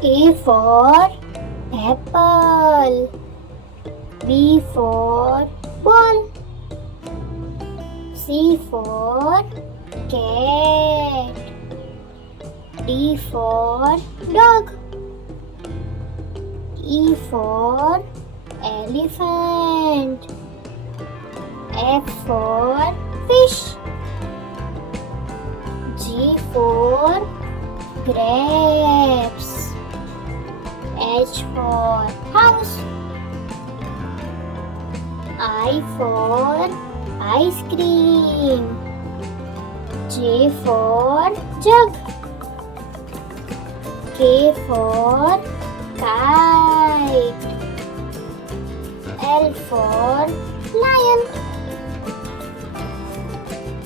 A for apple. B for ball. C for cat. D for dog. E for elephant. F for fish. G for grapes. H for house. I for ice cream. J for jug. K for kite. L for lion.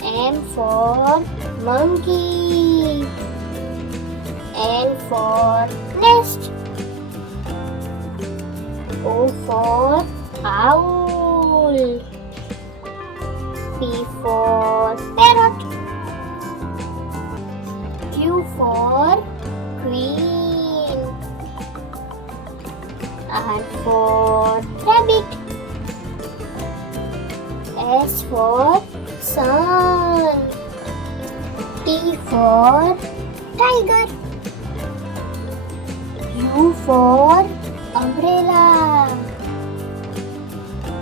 M for monkey. N for nest. O for owl. P for parrot. Q for queen. R for rabbit. S for sun. T for tiger. U for umbrella.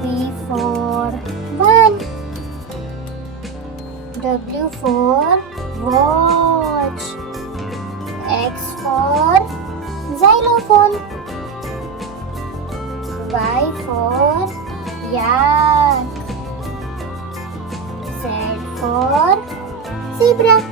V for van. W for watch. X for xylophone. Y for yak. Z for zebra.